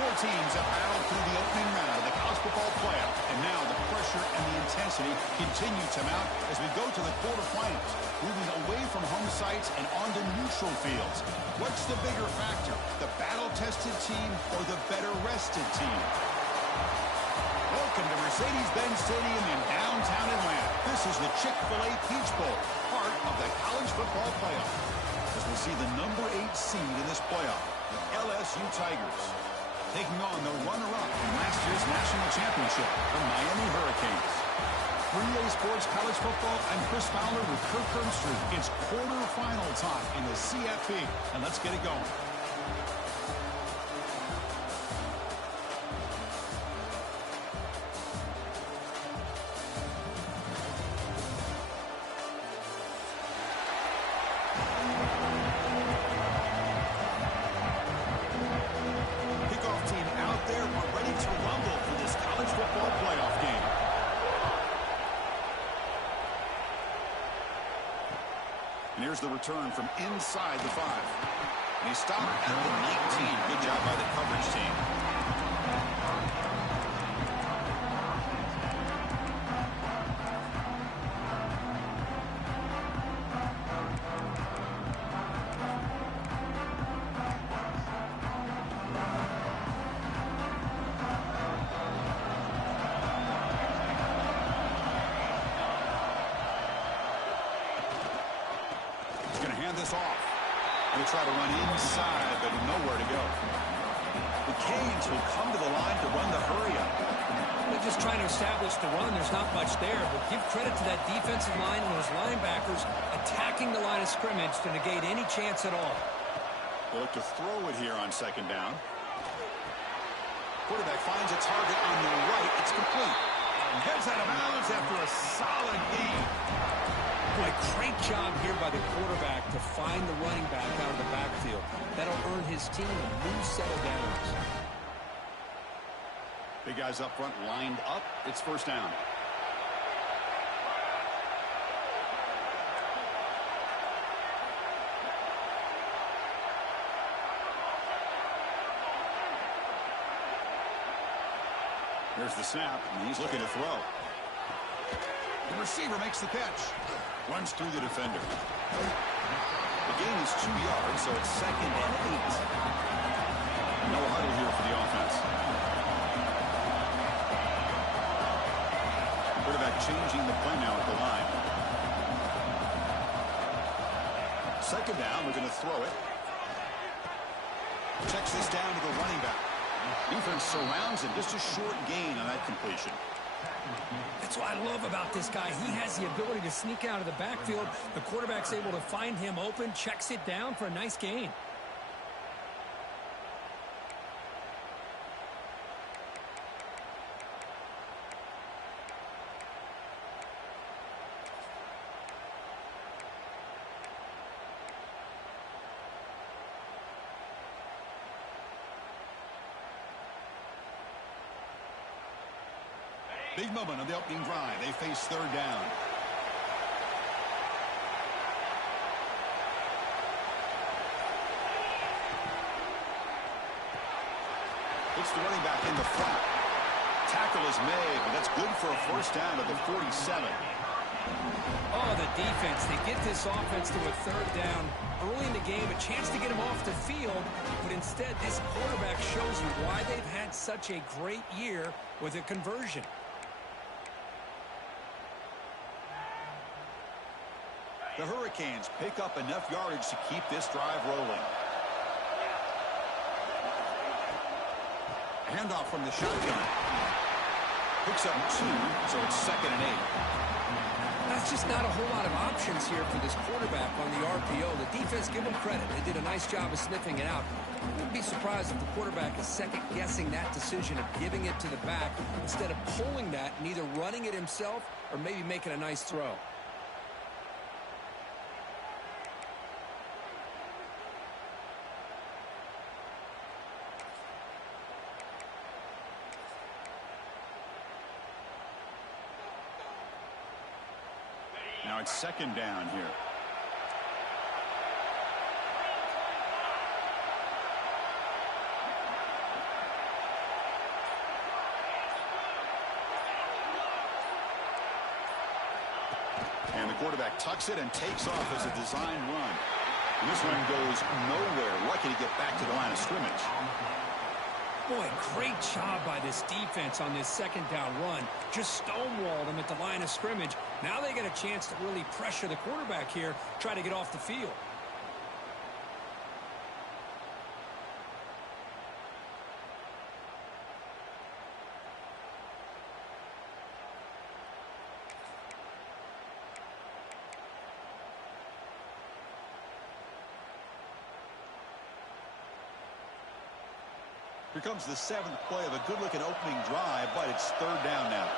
Four teams have battled through the opening round of the college football playoff, and now the pressure and the intensity continue to mount as we go to the quarterfinals, moving away from home sites and onto neutral fields. What's the bigger factor, the battle-tested team or the better-rested team? Welcome to Mercedes-Benz Stadium in downtown Atlanta. This is the Chick-fil-A Peach Bowl, part of the college football playoff, as we see the number 8 seed in this playoff, the LSU Tigers, taking on the runner-up in last year's national championship, the Miami Hurricanes. 3A Sports College Football, I'm Chris Fowler with Kirk Herbstreit. It's quarterfinal time in the CFP, and let's get it going. Here's the return from inside the 5. And he stopped at the 19. Good job by the coverage team. This off. They try to run inside, but nowhere to go. The Canes will come to the line to run the hurry up. They're just trying to establish the run. There's not much there, but give credit to that defensive line and those linebackers attacking the line of scrimmage to negate any chance at all. They look to throw it here on second down. Quarterback finds a target on the right. It's complete. And heads out of bounds after a solid gain. Boy, great job here by the quarterback to find the running back out of the backfield. That'll earn his team a new set of downs. Big guys up front lined up. It's first down. Here's the snap, and he's looking to throw. The receiver makes the catch. Runs through the defender. The gain is 2 yards, so it's 2nd and 8. No huddle here for the offense. Quarterback changing the play now at the line. Second down, we're going to throw it. Checks this down to the running back. Defense surrounds him. Just a short gain on that completion. That's what I love about this guy. He has the ability to sneak out of the backfield. The quarterback's able to find him open, checks it down for a nice gain. Big moment on the opening drive. They face third down. Puts the running back in the flat. Tackle is made, but that's good for a first down at the 47. Oh, the defense. They get this offense to a third down early in the game, a chance to get him off the field, but instead this quarterback shows you why they've had such a great year with a conversion. The Hurricanes pick up enough yardage to keep this drive rolling. Handoff from the shotgun. Picks up 2, so it's 2nd and 8. That's just not a whole lot of options here for this quarterback on the RPO. The defense, give them credit. They did a nice job of sniffing it out. I wouldn't be surprised if the quarterback is second-guessing that decision of giving it to the back instead of pulling that and either running it himself or maybe making a nice throw. Now it's second down here. quarterback tucks it and takes off as a design run. And this one goes nowhere. Lucky to get back to the line of scrimmage. Boy, great job by this defense on this second down run. Just stonewalled them at the line of scrimmage. Now they get a chance to really pressure the quarterback here, try to get off the field. Here comes the 7th play of a good-looking opening drive, but it's third down now.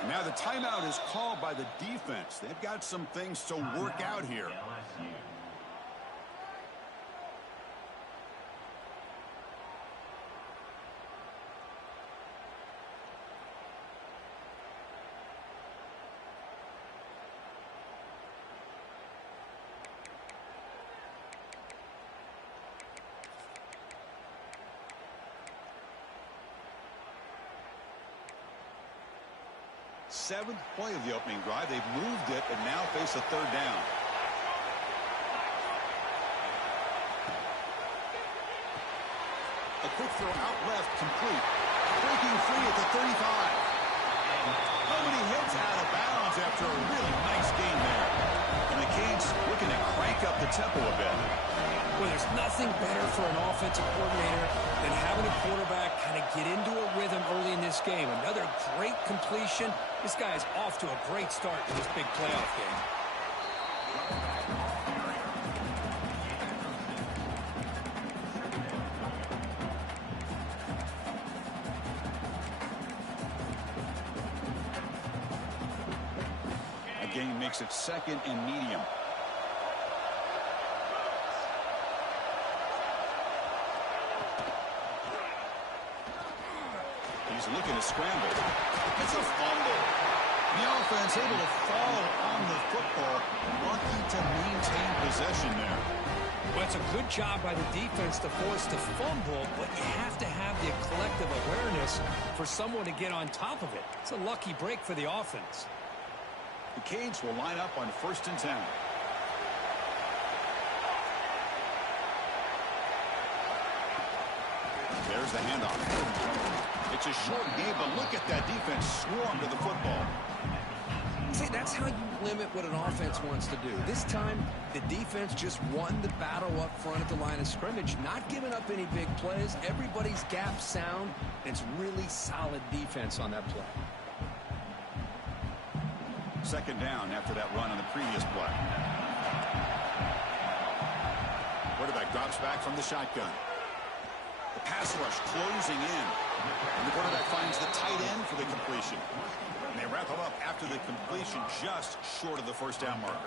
And now the timeout is called by the defense. They've got some things to work out here. Seventh play of the opening drive. They've moved it and now face a third down. A quick throw out left, complete. Breaking free at the 35. Nobody hits out of bounds after a really nice game there. And the Canes looking to crank up the tempo a bit. Well, there's nothing better for an offensive coordinator than having a quarterback kind of get into a rhythm early in this game. Another great completion. This guy is off to a great start in this big playoff game. A gain makes it second and medium. He's looking to scramble. It's a fumble. The offense able to fall on the football, wanting to maintain possession there. Well, it's a good job by the defense to force the fumble, but you have to have the collective awareness for someone to get on top of it. It's a lucky break for the offense. The Canes will line up on 1st and 10. There's the handoff. It's a short game, but look at that defense swarm to the football. See, that's how you limit what an offense wants to do. This time, the defense just won the battle up front at the line of scrimmage, not giving up any big plays. Everybody's gap sound. It's really solid defense on that play. Second down after that run on the previous play. Quarterback drops back from the shotgun. The pass rush closing in. And the quarterback finds the tight end for the completion. And they wrap him up after the completion just short of the first down marker.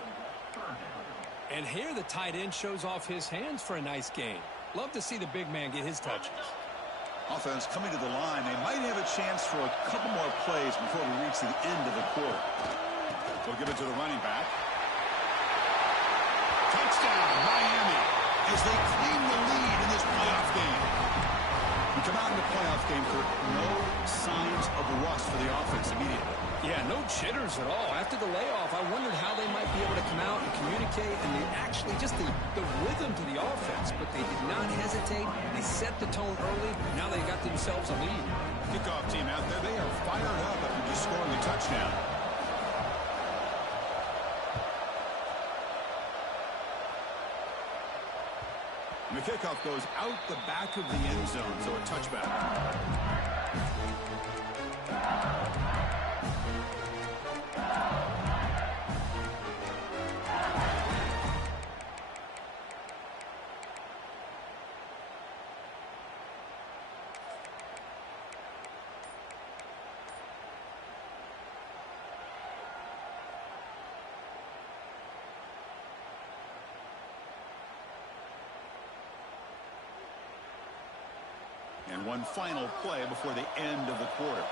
And here the tight end shows off his hands for a nice gain. Love to see the big man get his touches. Offense coming to the line. They might have a chance for a couple more plays before we reach the end of the quarter. They'll give it to the running back. Touchdown, Miami, as they claim the lead in this playoff game. We come out in the playoff game, Kurt, no signs of rust for the offense immediately. Yeah, no jitters at all. After the layoff, I wondered how they might be able to come out and communicate and actually just the rhythm to the offense. But they did not hesitate. They set the tone early. Now they got themselves a lead. Kickoff team out there, they are fired up after just scoring a touchdown. And the kickoff goes out the back of the end zone, so a touchback. And one final play before the end of the quarter.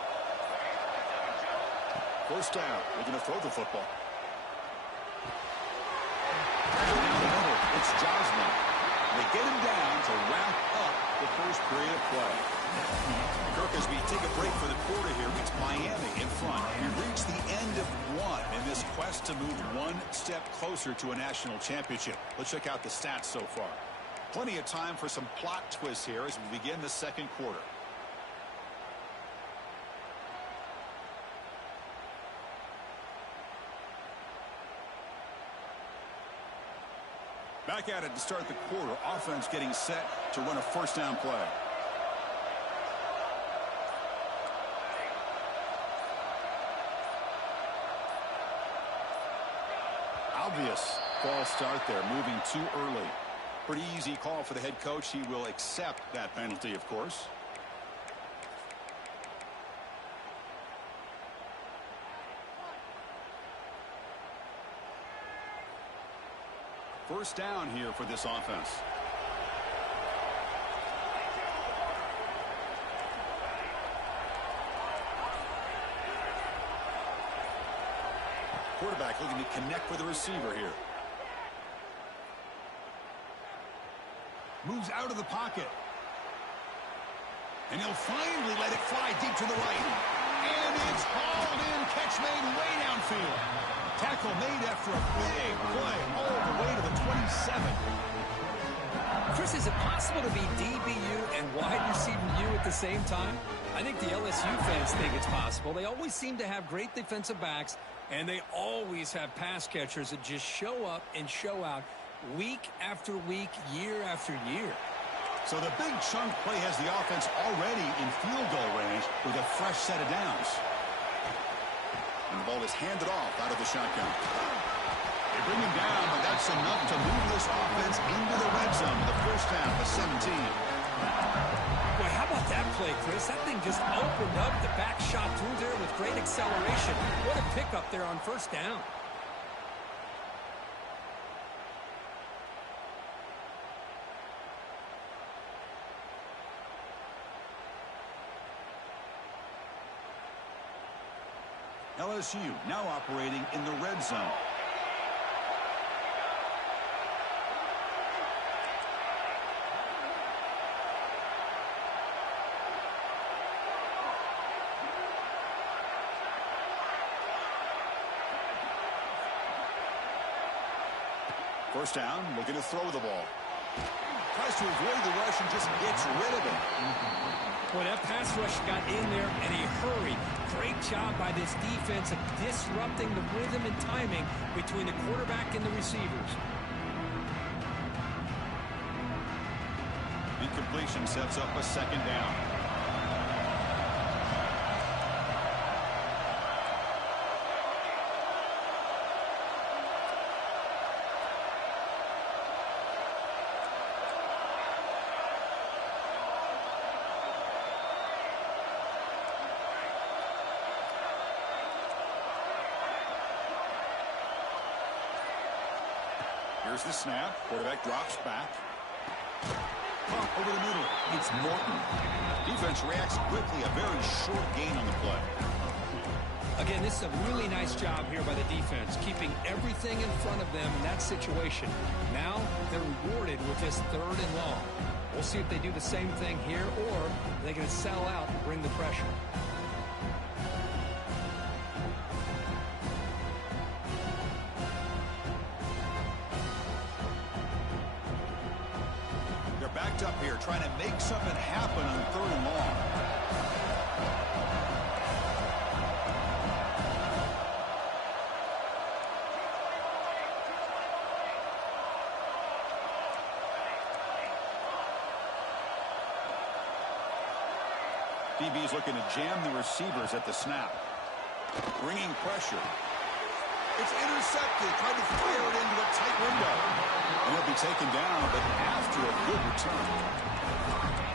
First down. They're going to throw the football. Down the middle. It's Josman. They get him down to wrap up the first period of play. Kirk, as we take a break for the quarter here, it's Miami in front. We've reached the end of one in this quest to move one step closer to a national championship. Let's check out the stats so far. Plenty of time for some plot twists here as we begin the second quarter. Back at it to start the quarter. Offense getting set to run a first down play. Obvious false start there, moving too early. Pretty easy call for the head coach. He will accept that penalty, of course. First down here for this offense. Quarterback looking to connect with the receiver here. Moves out of the pocket. And he'll finally let it fly deep to the right. And it's hauled in. Catch made way downfield. Tackle made after a big play all the way to the 27. Chris, is it possible to be DBU and wide receiver U at the same time? I think the LSU fans think it's possible. They always seem to have great defensive backs, and they always have pass catchers that just show up and show out week after week, year after year. So the big chunk play has the offense already in field goal range with a fresh set of downs. And the ball is handed off out of the shotgun. They bring him down, but that's enough to move this offense into the red zone with a first down of 17. Boy, how about that play, Chris? That thing just opened up. The back shot through there with great acceleration. What a pickup there on first down. LSU now operating in the red zone. First down, looking to throw the ball. Tries to avoid the rush and just gets rid of it. Boy, that pass rush got in there in a hurry. Great job by this defense of disrupting the rhythm and timing between the quarterback and the receivers. Incompletion sets up a second down. Here's the snap. Quarterback drops back. Pump over the middle. It's Morton. Defense reacts quickly. A very short gain on the play. Again, this is a really nice job here by the defense, keeping everything in front of them in that situation. Now they're rewarded with this third and long. We'll see if they do the same thing here, or they're going to sell out and bring the pressure. Backed up here, trying to make something happen on third and long. DB's looking to jam the receivers at the snap. Bringing pressure. It's intercepted. Tried to fire it into a tight window. And he'll be taken down, but after a good return.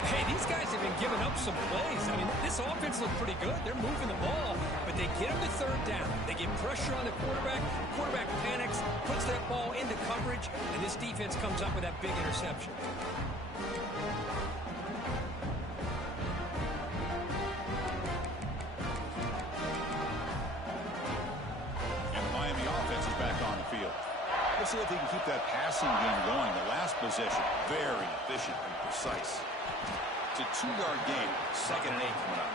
Hey, these guys have been giving up some plays. I mean, this offense looks pretty good. They're moving the ball, but they get him to third down. They get pressure on the quarterback. Quarterback panics, puts that ball into coverage, and this defense comes up with that big interception. Let's see if they can keep that passing game going. The last possession, very efficient and precise. It's a 2-yard gain. 2nd and 8 coming up.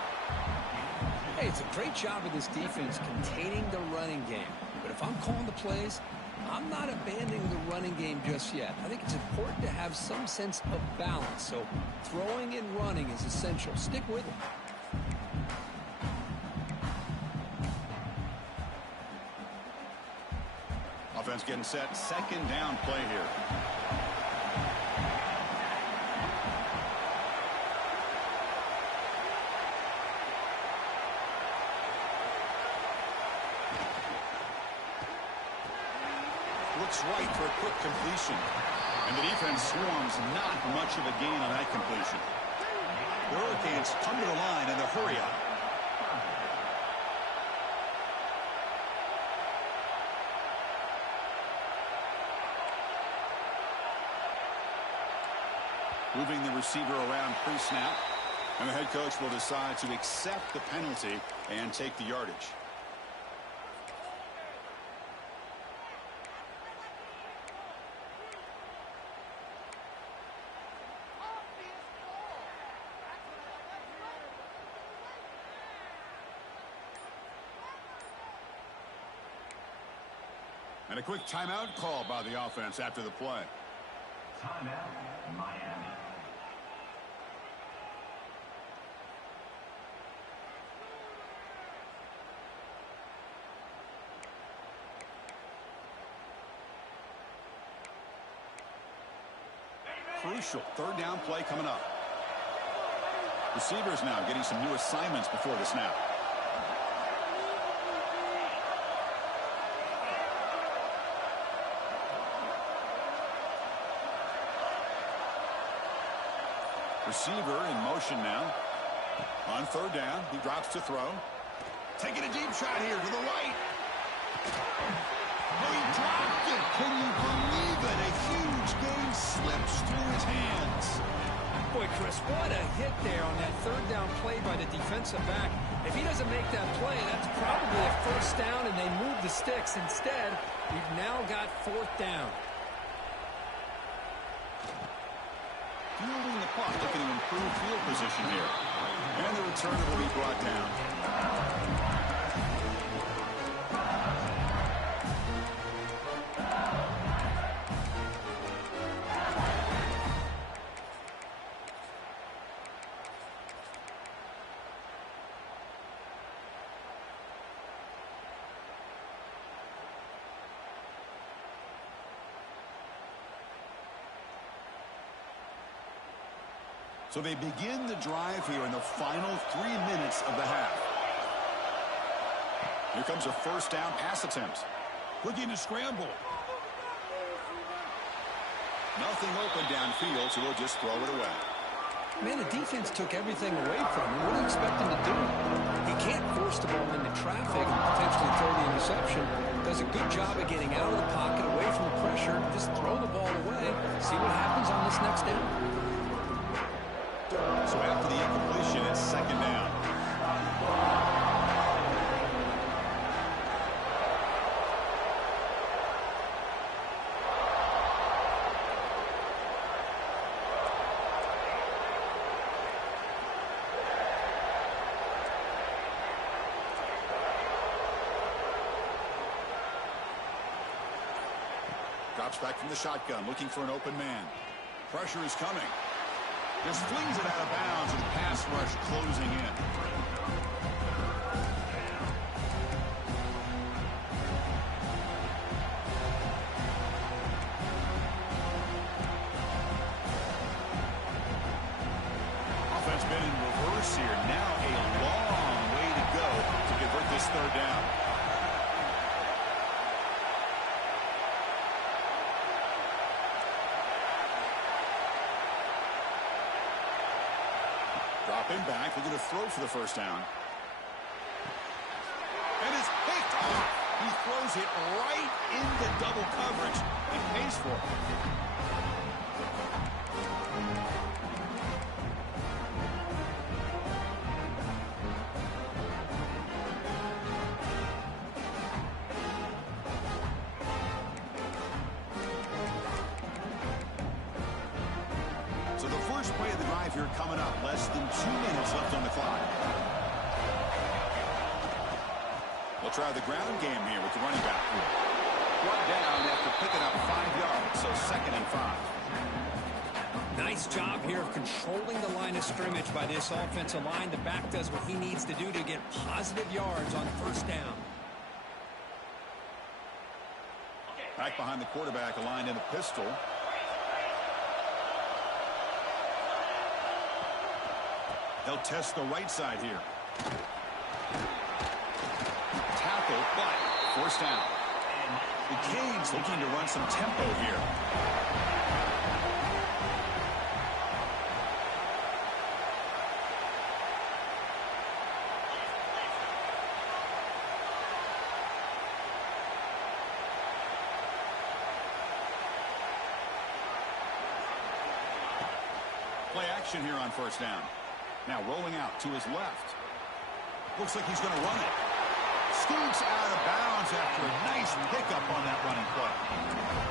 Hey, it's a great job of this defense containing the running game. But if I'm calling the plays, I'm not abandoning the running game just yet. I think it's important to have some sense of balance. So throwing and running is essential. Stick with it. Offense getting set. 2nd down play here. Looks right for a quick completion. And the defense swarms not much of a gain on that completion. The Hurricanes come to the line and they hurry up. Moving the receiver around pre-snap. And the head coach will decide to accept the penalty and take the yardage. And a quick timeout call by the offense after the play. Timeout, Miami. Crucial 3rd down play coming up. Receivers now getting some new assignments before the snap. Receiver in motion now. On 3rd down, he drops to throw. Taking a deep shot here to the right. Oh, he dropped it. Can you believe it? A huge gain slips through his hands. Boy, Chris, what a hit there on that 3rd down play by the defensive back. If he doesn't make that play, that's probably a 1st down and they move the sticks. Instead, we've now got 4th down. Fielding the puck, looking to improve field position here. And the return will be brought down. So they begin the drive here in the final 3 minutes of the half. Here comes a 1st down pass attempt. Looking to scramble. Nothing open downfield, so they'll just throw it away. Man, the defense took everything away from him. What do you expect him to do? He can't force the ball into traffic and potentially throw the interception. Does a good job of getting out of the pocket, away from the pressure. Just throw the ball away. See what happens on this next down. So after the incompletion, it's 2nd down. Drops back from the shotgun, looking for an open man. Pressure is coming. Just flings it out of bounds, and the pass rush closing in. Offense been in reverse here. Now a long way to go to convert this 3rd down. Dropping back, looking to throw for the 1st down. And it's picked off. He throws it right into double coverage and pays for it. here coming up. Less than 2 minutes left on the clock. We'll try the ground game here with the running back. Brought down after picking up 5 yards, so 2nd and 5. Nice job here of controlling the line of scrimmage by this offensive line. The back does what he needs to do to get positive yards on 1st down. Back behind the quarterback, aligned in the pistol. They'll test the right side here. Tackle, but 1st down. The Canes looking to run some tempo here. Play action here on 1st down. Now rolling out to his left. Looks like he's going to run it. Scoots out of bounds after a nice pickup on that running play.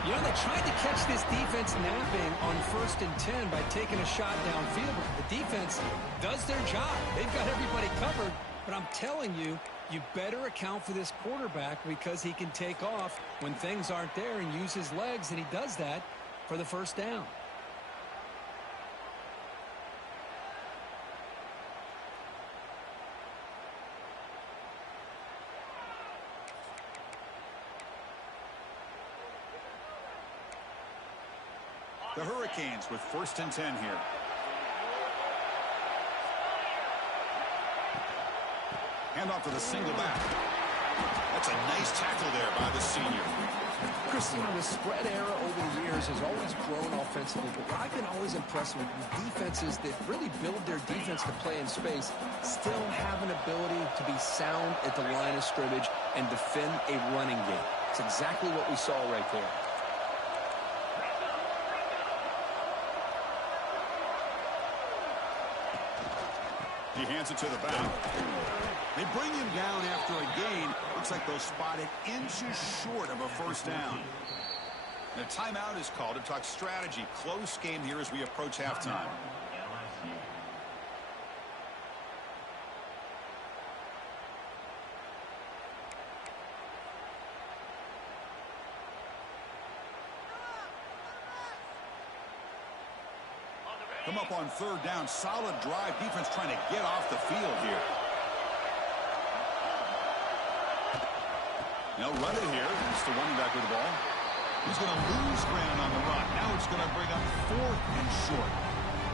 You know, they tried to catch this defense napping on 1st and 10 by taking a shot downfield. But the defense does their job. They've got everybody covered. But I'm telling you, you better account for this quarterback because he can take off when things aren't there and use his legs, and he does that for the 1st down. The Hurricanes with 1st and 10 here. Hand off to the single back. That's a nice tackle there by the senior. Chris, you know, the spread era over the years has always grown offensively, but what I've been always impressed with defenses that really build their defense to play in space still have an ability to be sound at the line of scrimmage and defend a running game. It's exactly what we saw right there. He hands it to the back. They bring him down after a gain. Looks like they'll spot it inches short of a 1st down. And a timeout is called to talk strategy. Close game here as we approach halftime. Come up on 3rd down. Solid drive. Defense trying to get off the field here. They'll run it here. It's the running back with the ball. He's going to lose ground on the run. Now it's going to bring up 4th and short.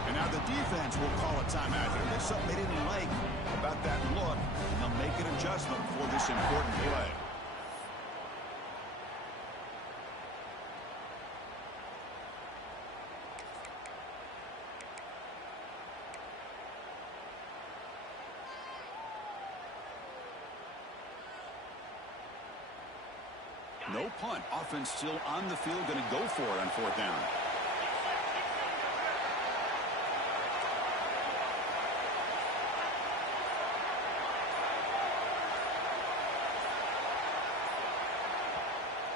And now the defense will call a timeout here. There's something they didn't like about that look, and they'll make an adjustment for this important play. No punt. Offense still on the field, going to go for it on 4th down.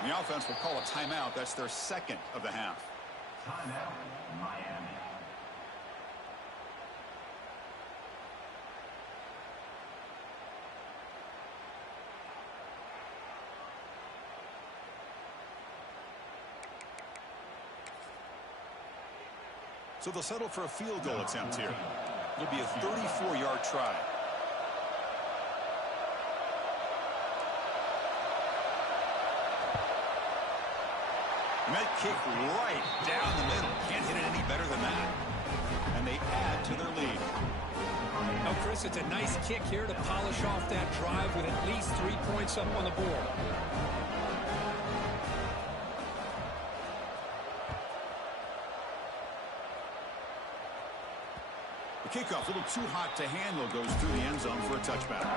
The offense will call a timeout. That's their 2nd of the half. Timeout, Miami. So they'll settle for a field goal attempt here. It'll be a 34-yard try. And that kick right down the middle. Can't hit it any better than that. And they add to their lead. Oh, Chris, it's a nice kick here to polish off that drive with at least 3 points up on the board. The kickoff, a little too hot to handle, goes through the end zone for a touchback.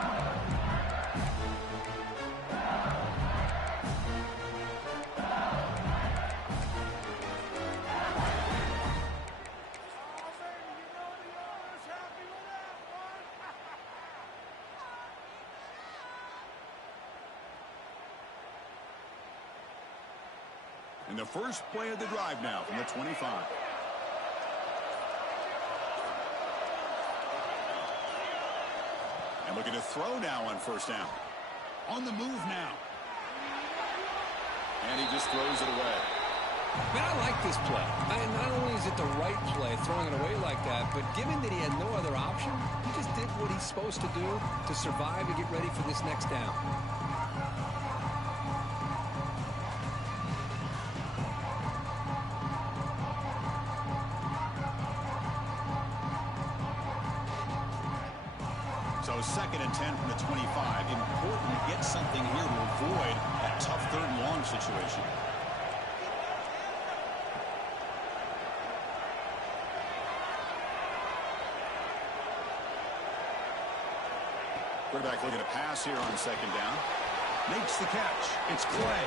And the first play of the drive now from the 25. And looking to throw now on first down. On the move now. And he just throws it away. Man, I like this play. Not only is it the right play, throwing it away like that, but given that he had no other option, he just did what he's supposed to do to survive and get ready for this next down. So 2nd and 10 from the 25. Important to get something here to avoid that tough 3rd and long situation. Quarterback looking to pass here on 2nd down. Makes the catch. It's Clay.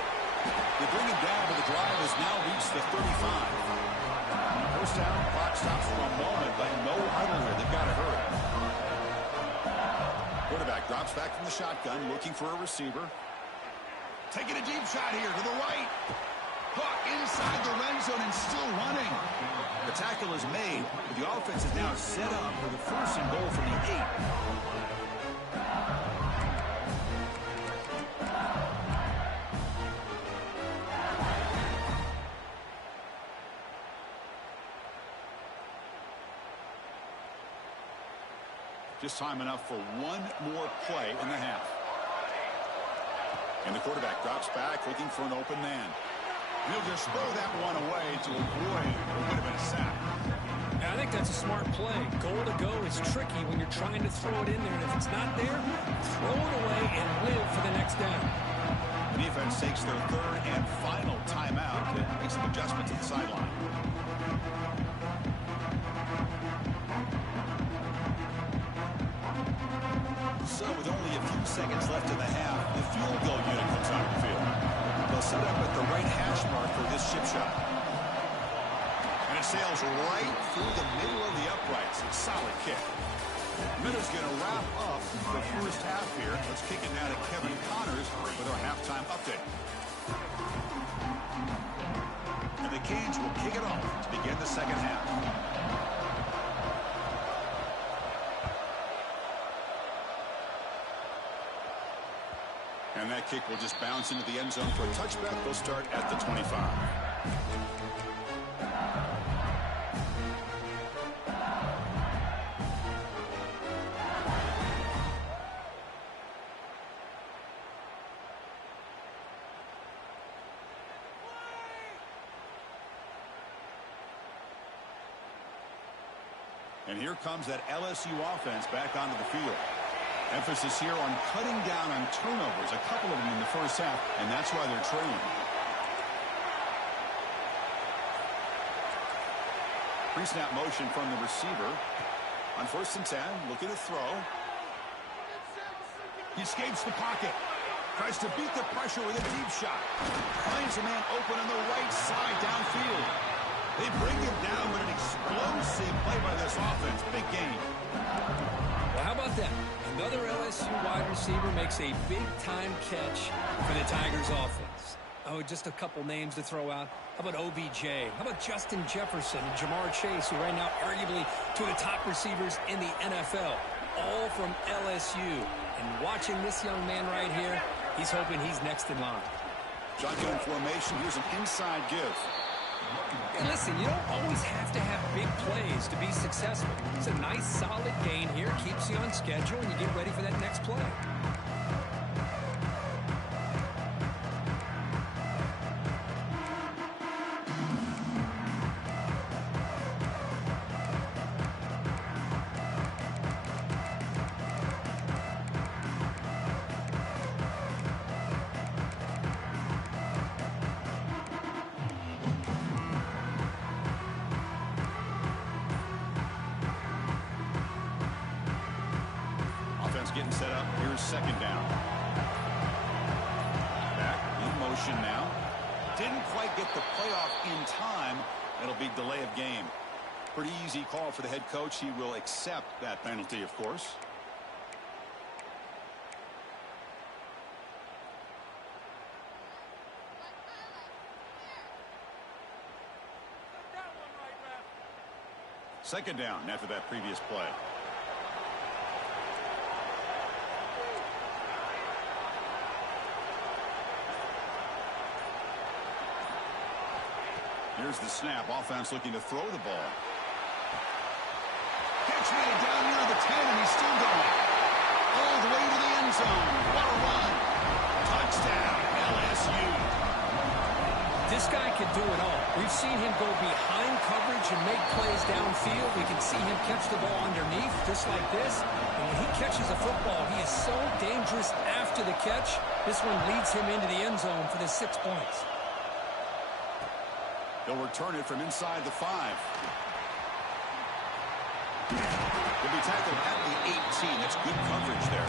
They bring him down, but the drive has now reached the 35. First down, clock stops for a moment, but no huddle here. They've got to hurry. Quarterback drops back from the shotgun, looking for a receiver. Taking a deep shot here to the right. Hook inside the red zone and still running. The tackle is made, but the offense is now set up for the 1st and goal from the 8. Just time enough for one more play in the half. And the quarterback drops back, looking for an open man. He'll just throw that one away to avoid what would have been a sack. And I think that's a smart play. Goal to go is tricky when you're trying to throw it in there. And if it's not there, throw it away and live for the next down. The defense takes their 3rd and final timeout to make some adjustments at the sideline. So with only a few seconds left in the half, the field goal unit comes on the field. They'll set up at the right hash mark for this chip shot. And it sails right through the middle of the uprights. Solid kick. Minutes going to wrap up the first half here. Let's kick it now to Kevin Connors with our halftime update. And the Canes will kick it off to begin the second half. And that kick will just bounce into the end zone for a touchback. They'll start at the 25. And here comes that LSU offense back onto the field. Emphasis here on cutting down on turnovers, a couple of them in the first half, and that's why they're trailing. Pre-snap motion from the receiver. On 1st and 10, looking to throw. He escapes the pocket. Tries to beat the pressure with a deep shot. Finds a man open on the right side downfield. They bring him down with an explosive play by this offense. Big gain. Well, how about that? Another LSU wide receiver makes a big-time catch for the Tigers offense. Oh, just a couple names to throw out. How about OBJ? How about Justin Jefferson and Jamar Chase, who right now arguably two of the top receivers in the NFL, all from LSU. And watching this young man right here, he's hoping he's next in line. Shotgun formation. Here's an inside give. And listen, you don't always have to have big plays to be successful. It's a nice, solid gain here. Keeps you on schedule, and you get ready for that next play. Getting set up. Here's 2nd down. Back in motion now. Didn't quite get the playoff in time. It'll be delay of game. Pretty easy call for the head coach. He will accept that penalty, of course. Second down after that previous play. Here's the snap. Offense looking to throw the ball. Catch made down near the 10, and he's still going. All the way to the end zone. What a run. Touchdown, LSU. This guy can do it all. We've seen him go behind coverage and make plays downfield. We can see him catch the ball underneath, just like this. And when he catches a football, he is so dangerous after the catch. This one leads him into the end zone for the 6 points. They'll return it from inside the 5. He'll be tackled at the 18. That's good coverage there.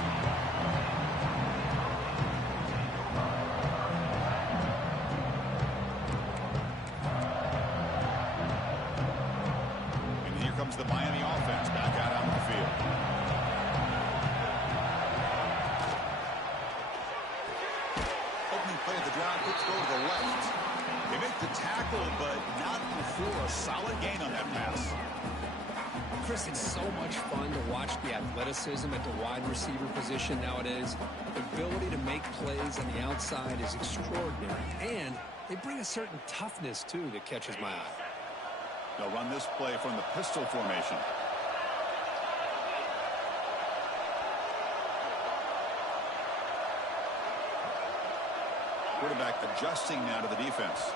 And here comes the Miami offense back out on the field. Opening play of the drive, quick throw to the left. They make the tackle, but not before a solid gain on that pass. Chris, it's so much fun to watch the athleticism at the wide receiver position nowadays. The ability to make plays on the outside is extraordinary. And they bring a certain toughness, too, that catches my eye. They'll run this play from the pistol formation. Quarterback adjusting now to the defense.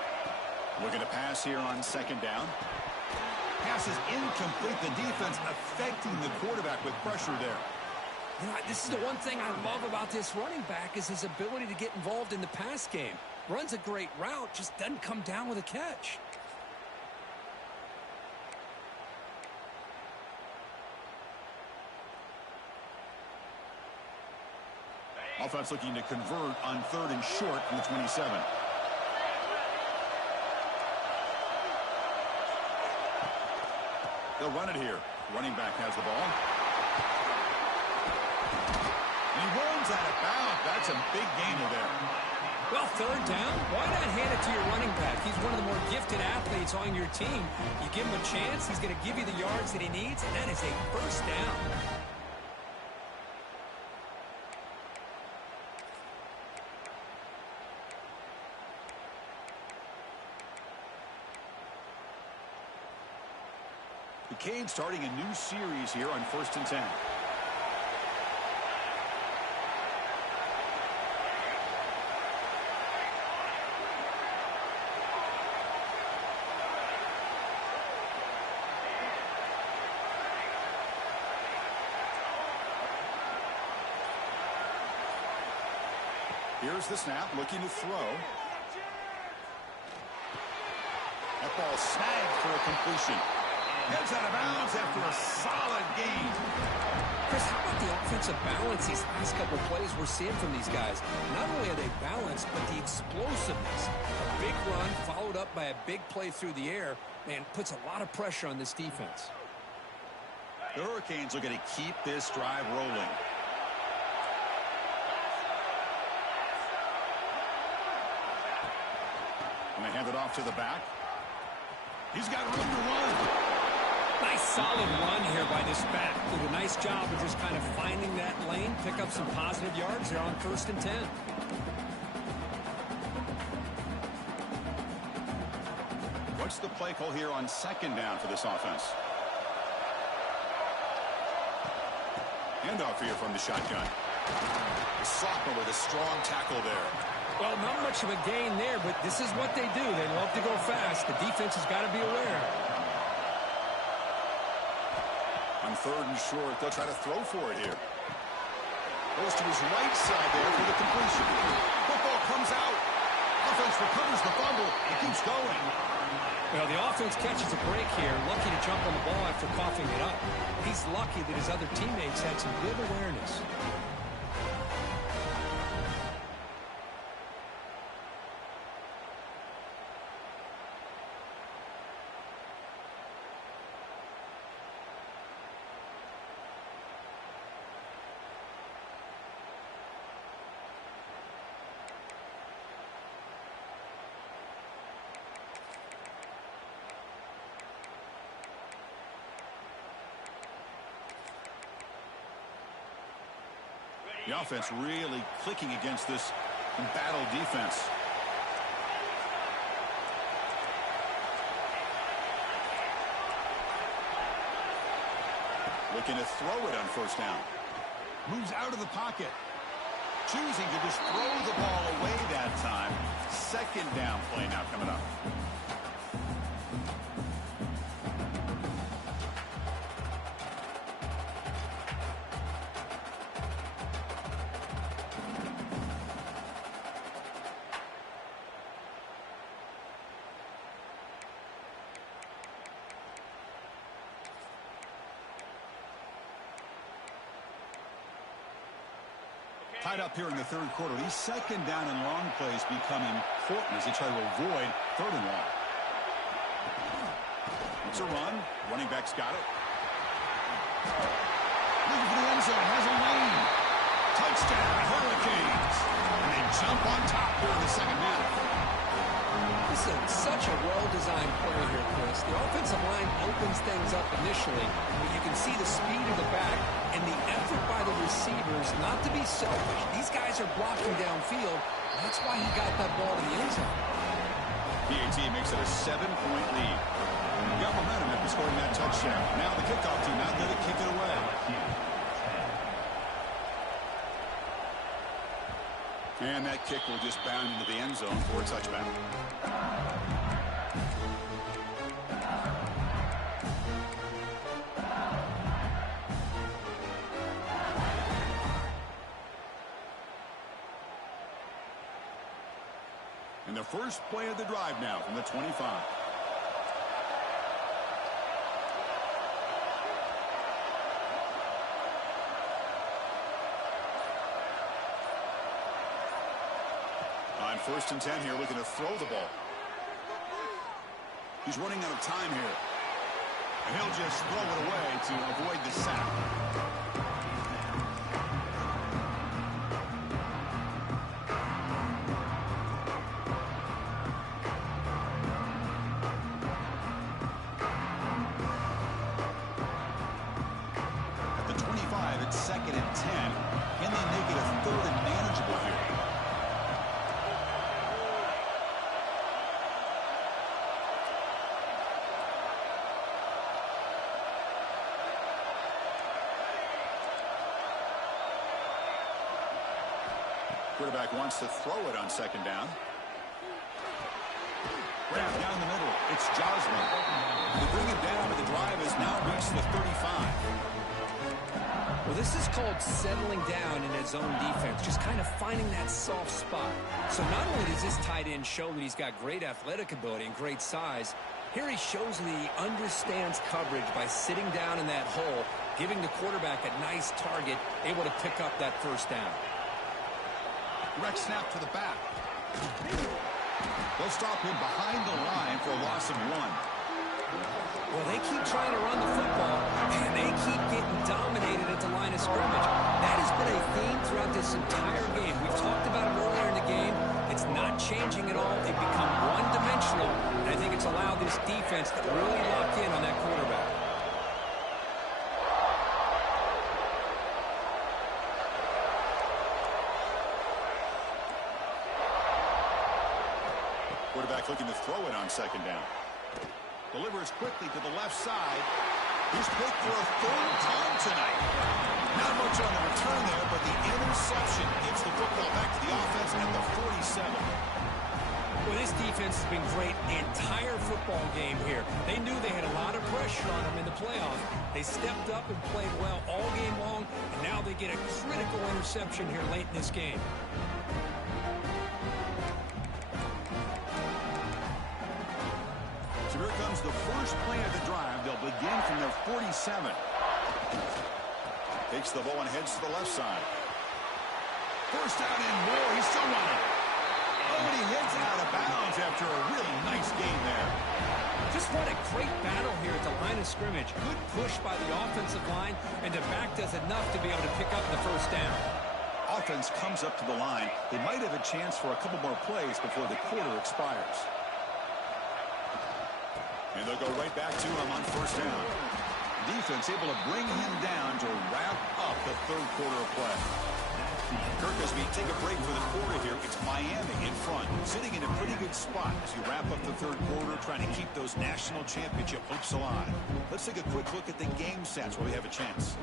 Looking to pass here on second down. Pass is incomplete. The defense affecting the quarterback with pressure there. You know, this is the one thing I love about this running back is his ability to get involved in the pass game. Runs a great route, just doesn't come down with a catch. Offense looking to convert on 3rd and short from the 27. They'll run it here. Running back has the ball. And he runs out of bounds. That's a big gainer there. Well, 3rd down, why not hand it to your running back? He's one of the more gifted athletes on your team. You give him a chance, he's going to give you the yards that he needs, and that is a 1st down. The Canes starting a new series here on 1st and 10. Here's the snap, looking to throw. That ball snagged for a completion. Heads out of bounds after a solid gain. Chris, how about the offensive balance these last couple of plays we're seeing from these guys? Not only are they balanced, but the explosiveness. A big run followed up by a big play through the air, and puts a lot of pressure on this defense. The Hurricanes are going to keep this drive rolling. And they hand it off to the back. He's got room to run. Nice solid run here by this back. Did a nice job of just kind of finding that lane, pick up some positive yards there on 1st and 10. What's the play call here on 2nd down for this offense? Handoff here from the shotgun. The sophomore with a strong tackle there. Well, not much of a gain there, but this is what they do. They love to go fast. The defense has got to be aware. On 3rd and short, they'll try to throw for it here. Goes to his right side there for the completion. Football comes out. Offense recovers the fumble. It keeps going. Well, the offense catches a break here. Lucky to jump on the ball after coughing it up. He's lucky that his other teammates had some good awareness. The offense really clicking against this embattled defense. Looking to throw it on first down. Moves out of the pocket. Choosing to just throw the ball away that time. Second down play now coming up. Tied up here in the third quarter. These second down and long plays become important as they try to avoid third and long. It's a run. Running back's got it. Looking for the end zone. Has a lane. Touchdown, Hurricanes. And they jump on top here in the second half. This is such a well-designed play here, Chris. The offensive line opens things up initially, but you can see the speed of the back and the effort by the receivers not to be selfish. These guys are blocking downfield. That's why he got that ball in the end zone. PAT makes it a 7-point lead. Got momentum after scoring that touchdown. Now the kickoff team out there to kick it away. And that kick will just bound into the end zone for a touchback. And the first play of the drive now from the 25. On 1st and 10 here, looking to throw the ball. He's running out of time here. And he'll just throw it away to avoid the sack. At the 25, it's 2nd and 10. Can they make it a 3rd and manageable here? Quarterback wants to throw it on 2nd down. Grab down the middle. It's Josman. They bring it down, but the drive has now reached the 35. Well, this is called settling down in his own defense, just kind of finding that soft spot. So not only does this tight end show that he's got great athletic ability and great size, here he shows that he understands coverage by sitting down in that hole, giving the quarterback a nice target, able to pick up that first down. Direct snap to the back. They'll stop him behind the line for a loss of 1. Well, they keep trying to run the football, and they keep getting dominated at the line of scrimmage. That has been a theme throughout this entire game. We've talked about it earlier in the game. It's not changing at all. They've become one-dimensional, and I think it's allowed this defense to really lock in on that quarterback. Quarterback looking to throw it on 2nd down. Delivers quickly to the left side. He's picked for a 3rd time tonight. Not much on the return there, but the interception gets the football back to the offense at the 47. Well, this defense has been great the entire football game here. They knew they had a lot of pressure on them in the playoffs. They stepped up and played well all game long, and now they get a critical interception here late in this game. So here comes the first play of the drive. They'll begin from their 47. Takes the ball and heads to the left side. First down and more. He's still running. Oh, and he hits out of bounds after a really nice game there. Just what a great battle here at the line of scrimmage. Good push by the offensive line, and the back does enough to be able to pick up the first down. Offense comes up to the line. They might have a chance for a couple more plays before the quarter expires. And they'll go right back to him on first down. Defense able to bring him down to wrap up the 3rd quarter of play. Kirk, as we take a break for the quarter here, it's Miami in front, sitting in a pretty good spot as you wrap up the third quarter, trying to keep those national championship hopes alive. Let's take a quick look at the game stats while we have a chance.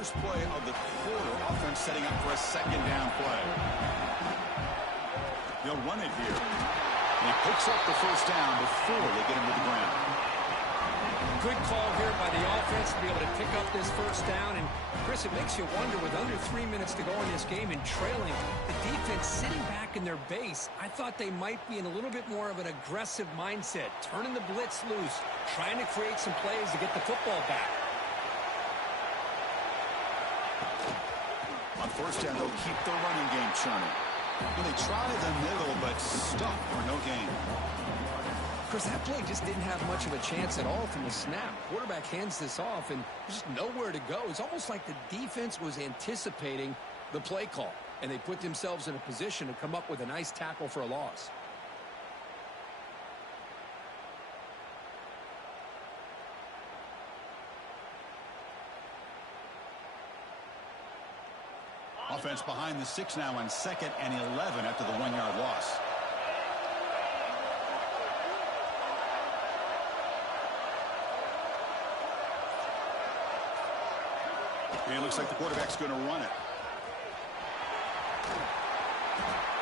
First play of the quarter, offense setting up for a second down play. They'll run it here. And he picks up the first down before they get him to the ground. Good call here by the offense to be able to pick up this first down. And, Chris, it makes you wonder, with under 3 minutes to go in this game and trailing, the defense sitting back in their base, I thought they might be in a little bit more of an aggressive mindset, turning the blitz loose, trying to create some plays to get the football back. On first down, they'll keep the running game churning. Well, they try the middle, but stuck for no gain. Chris, that play just didn't have much of a chance at all from the snap. Quarterback hands this off, and there's just nowhere to go. It's almost like the defense was anticipating the play call, and they put themselves in a position to come up with a nice tackle for a loss. Offense behind the 6 now on 2nd and 11 after the 1-yard loss. And it looks like the quarterback's going to run it.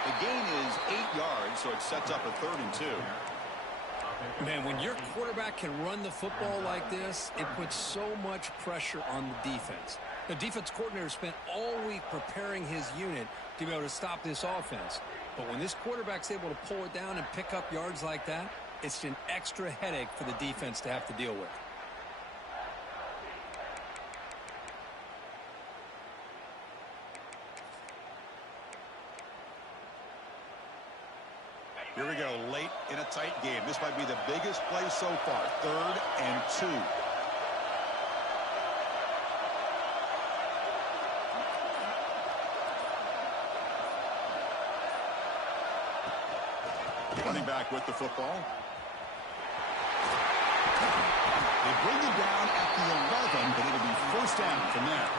The gain is 8 yards, so it sets up a 3rd and 2. Man, when your quarterback can run the football like this, it puts so much pressure on the defense. The defense coordinator spent all week preparing his unit to be able to stop this offense. But when this quarterback's able to pull it down and pick up yards like that, it's an extra headache for the defense to have to deal with. Here we go, late in a tight game. This might be the biggest play so far. 3rd and 2. Running back with the football. They bring it down at the 11, but it'll be first down from there.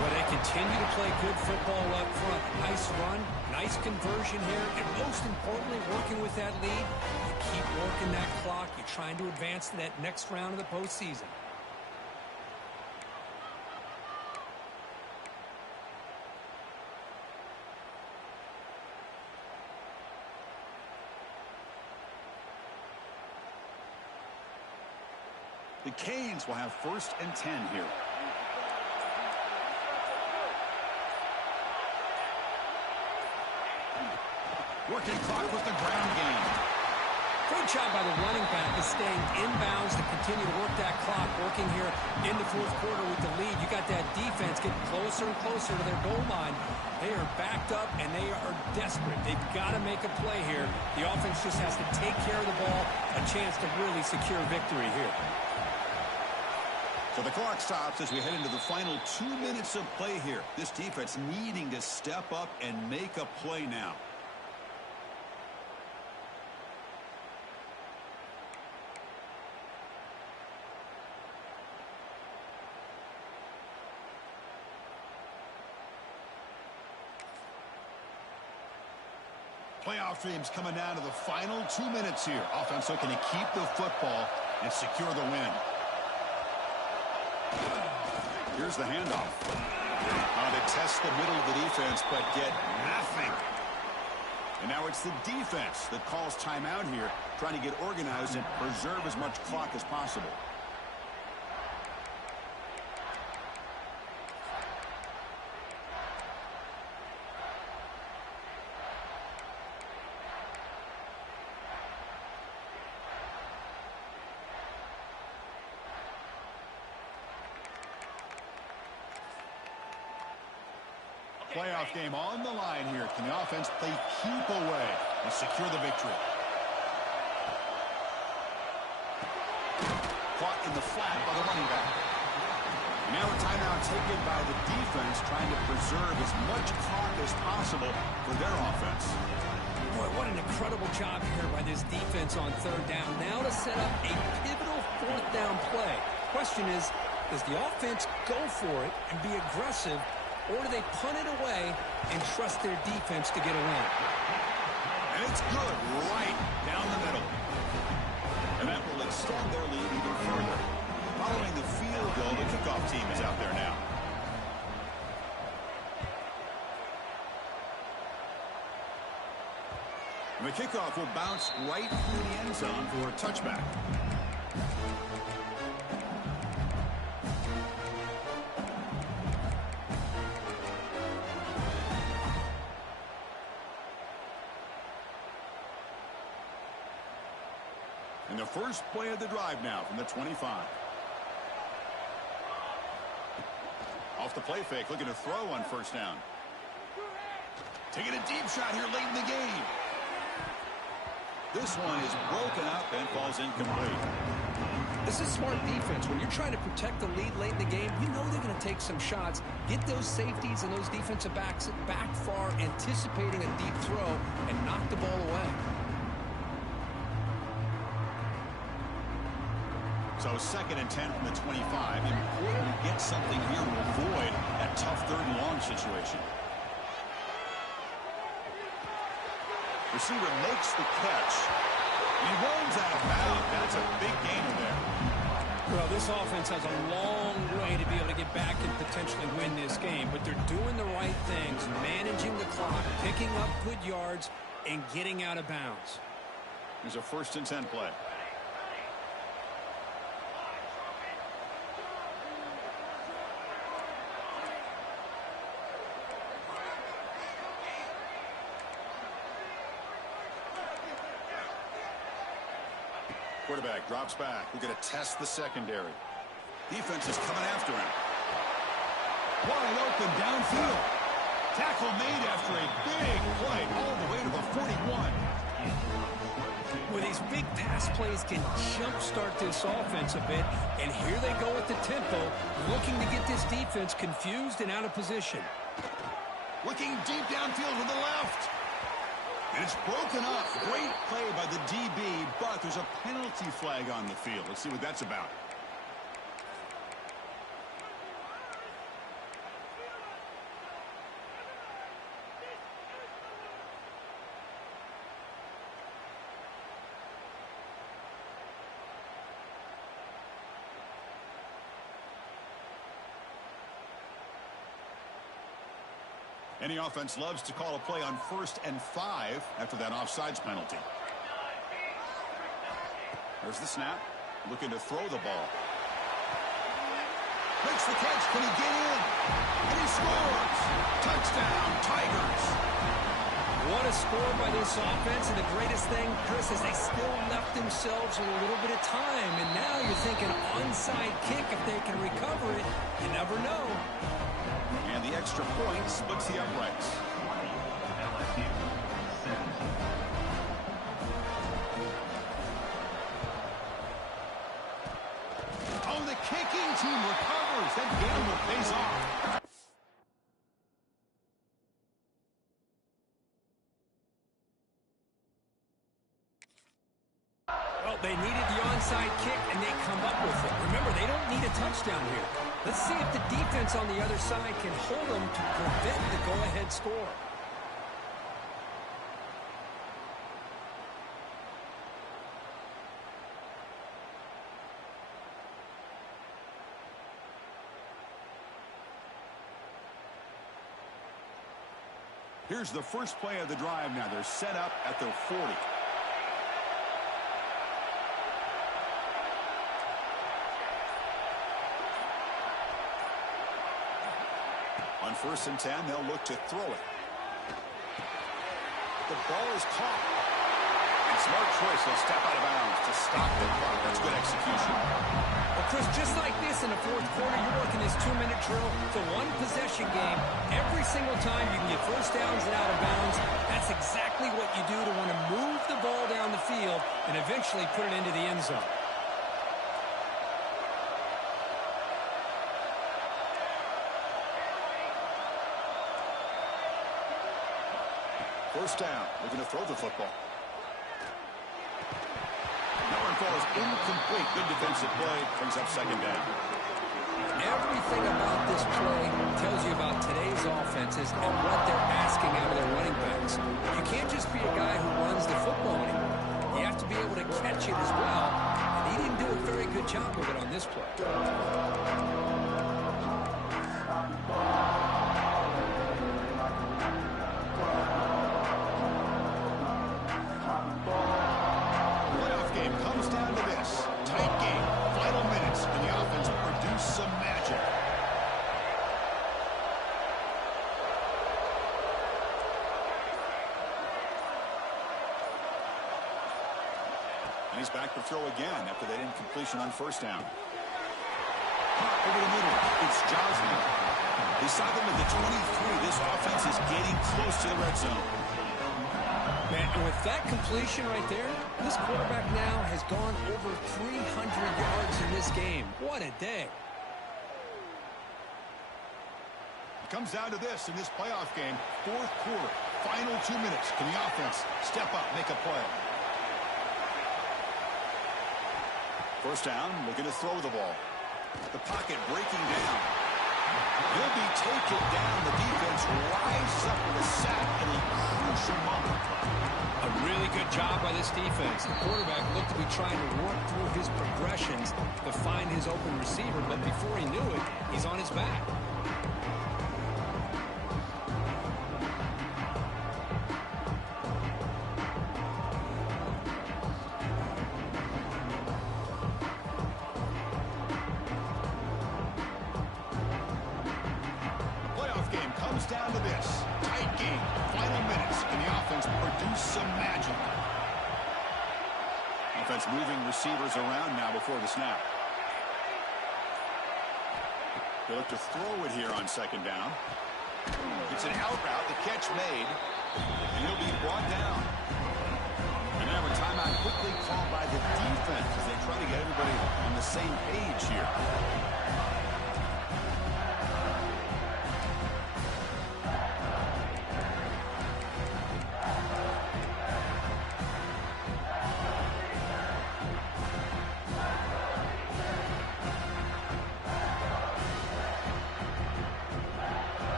Well, they continue to play good football up front. Nice run, nice conversion here, and most importantly, working with that lead, you keep working that clock. You're trying to advance to that next round of the postseason. The Canes will have 1st and 10 here. Working clock with the ground game. Great job by the running back is staying inbounds to continue to work that clock, working here in the 4th quarter with the lead. You got that defense getting closer and closer to their goal line. They are backed up, and they are desperate. They've got to make a play here. The offense just has to take care of the ball, a chance to really secure victory here. So the clock stops as we head into the final 2 minutes of play here. This defense needing to step up and make a play now. Playoff dreams coming down to the final 2 minutes here. Offense looking to keep the football and secure the win. Here's the handoff. They test the middle of the defense, but get nothing. And now it's the defense that calls timeout here, trying to get organized and preserve as much clock as possible. Playoff game on the line here. Can the offense play keep away and secure the victory? Caught in the flat by the running back. Now a timeout taken by the defense, trying to preserve as much clock as possible for their offense. Boy, what an incredible job here by this defense on third down. Now to set up a pivotal fourth down play. Question is, does the offense go for it and be aggressive, or do they punt it away and trust their defense to get a win? And it's good right down the middle. And that will extend their lead even further. Following the field goal, the kickoff team is out there now. And the kickoff will bounce right through the end zone for a touchback. And the first play of the drive now from the 25. Off the play fake, looking to throw on first down. Taking a deep shot here late in the game. This one is broken up and falls incomplete. This is smart defense. When you're trying to protect the lead late in the game, you know they're going to take some shots, get those safeties and those defensive backs back far, anticipating a deep throw, and knock the ball away. So 2nd and 10 from the 25. Important to get something here to avoid that tough third and long situation. Receiver makes the catch. He runs out of bounds. That's a big gainer there. Well, this offense has a long way to be able to get back and potentially win this game, but they're doing the right things, managing the clock, picking up good yards, and getting out of bounds. Here's a 1st and 10 play. Quarterback drops back. We're going to test the secondary. Defense is coming after him. Wide open downfield. Tackle made after a big play all the way to the 41. Well, these big pass plays can jumpstart this offense a bit, and here they go at the tempo, looking to get this defense confused and out of position. Looking deep downfield to the left. And it's broken up. Great play by the DB, but there's a penalty flag on the field. Let's see what that's about. Any offense loves to call a play on 1st and 5 after that offsides penalty. There's the snap. Looking to throw the ball. Makes the catch. Can he get in? And he scores. Touchdown, Tigers. What a score by this offense. And the greatest thing, Chris, is they still left themselves with a little bit of time. And now you're thinking onside kick if they can recover it. You never know. And the extra point splits the uprights. Oh, the kicking team recovers. That gamble pays off. Well, they needed the onside kick, and they come up with it. Remember, they don't need a touchdown here. Let's see if the defense on the other side can hold them to prevent the go-ahead score. Here's the first play of the drive now. They're set up at their 40. On 1st and 10, they'll look to throw it. The ball is caught. And smart choice. They'll step out of bounds to stop the clock. That's good execution. Well, Chris, just like this in the 4th quarter, you're working this 2-minute drill. It's a one-possession game. Every single time you can get first downs and out of bounds. That's exactly what you do to want to move the ball down the field and eventually put it into the end zone. First down. Looking to throw the football. That one falls incomplete. Good defensive play. Brings up second down. Everything about this play tells you about today's offenses and what they're asking out of their running backs. You can't just be a guy who runs the football anymore. You have to be able to catch it as well, and he didn't do a very good job of it on this play. Playoff game comes down to this. Tight game. Final minutes, and the offense produced some magic. And he's back to throw again after that incompletion on first down. Over the middle, it's Josman. They saw them at the 23. This offense is getting close to the red zone. Man, and with that completion right there, this quarterback now has gone over 300 yards in this game. What a day. It comes down to this in this playoff game. Fourth quarter, final 2 minutes. Can the offense step up, make a play? First down, looking to throw the ball. The pocket breaking down. He'll be taken down. The defense rises up with a sack in a crucial moment. A really good job by this defense. The quarterback looked to be trying to work through his progressions to find his open receiver, but before he knew it, he's on his back. Down to this. Tight game. Final minutes. Can the offense produce some magic? Offense moving receivers around now before the snap. They look to throw it here on second down. It's an out route. The catch made. And he'll be brought down. And now a timeout quickly called by the defense as they try to get everybody on the same page here.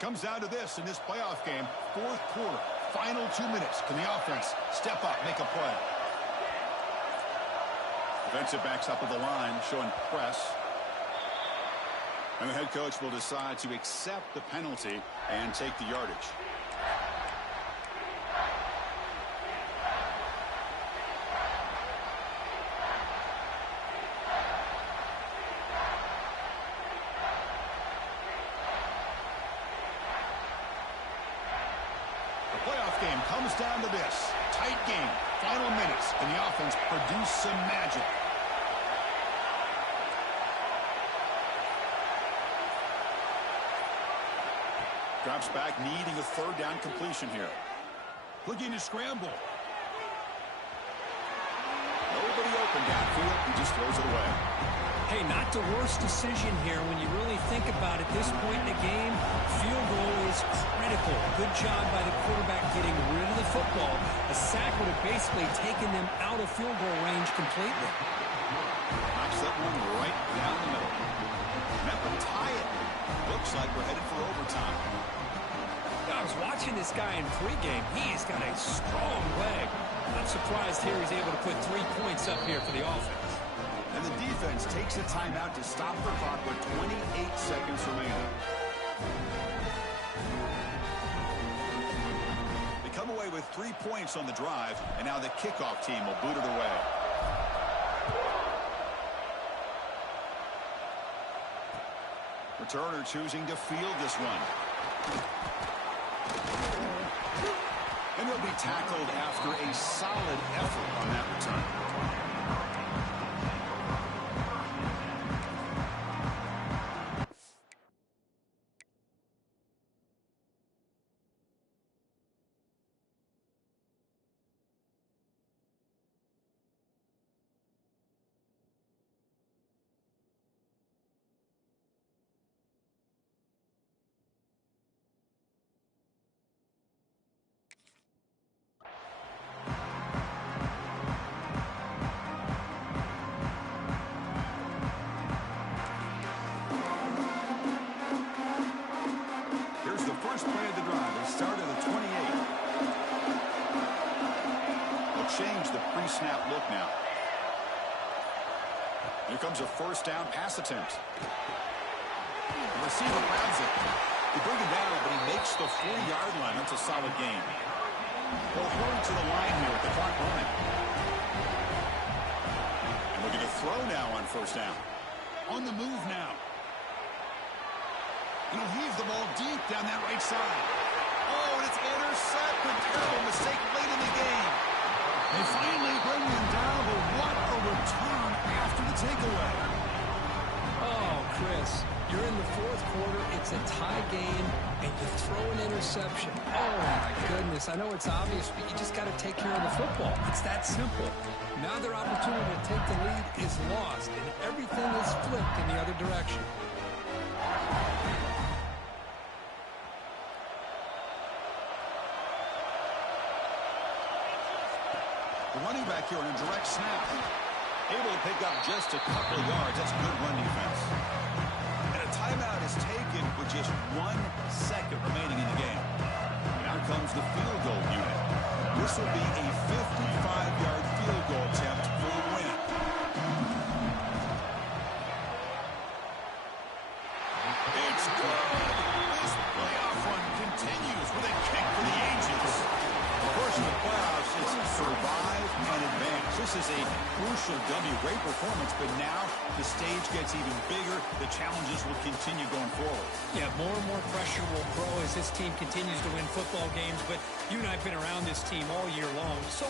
Comes down to this in this playoff game. Fourth quarter, final 2 minutes. Can the offense step up, make a play? Defensive backs up at the line, showing press. And the head coach will decide to accept the penalty and take the yardage. Playoff game comes down to this. Tight game. Final minutes. Can the offense produce some magic? Drops back, needing a third down completion here. Looking to scramble. Nobody open downfield. He just throws it away. Hey, not the worst decision here when you really think about it. This point in the game, field goal is critical. Good job by the quarterback getting rid of the football. A sack would have basically taken them out of field goal range completely. Knocks that one right down the middle. And that would tie it. Looks like we're headed for overtime. I was watching this guy in pregame. He's got a strong leg. I'm surprised here he's able to put 3 points up here for the offense. And the defense takes a timeout to stop the clock with 28 seconds remaining. They come away with 3 points on the drive, and now the kickoff team will boot it away. Returner choosing to field this one. And he'll be tackled after a solid effort on that return. change the pre-snap look now. Here comes a first down pass attempt. The receiver grabs it. They bring it down, but he makes the 40-yard line. That's a solid gain. They'll hurry to the line here with the clock running. And looking to throw now on first down. On the move now. And he'll heave the ball deep down that right side. Oh, and it's intercepted. Terrible mistake late in the game. They finally bring him down, but what a return after the takeaway. Oh, Chris, you're in the fourth quarter. It's a tie game, and you throw an interception. Oh, my goodness. I know it's obvious, but you just got to take care of the football. It's that simple. Now their opportunity to take the lead is lost, and everything is flipped in the other direction. The running back here on a direct snap. Able to pick up just a couple of yards. That's good run defense. And a timeout is taken with just 1 second remaining in the game. Now comes the field goal unit. This will be a 55-yard field goal attempt for the win. It's good. This playoff run continues with a kick for the ages. Of course, in the playoffs, it's survive and advance. This is a crucial W. Great performance, but now the stage gets even bigger. The challenges will continue going forward. Yeah, more and more pressure will grow as this team continues to win football games, but you and I have been around this team all year long. So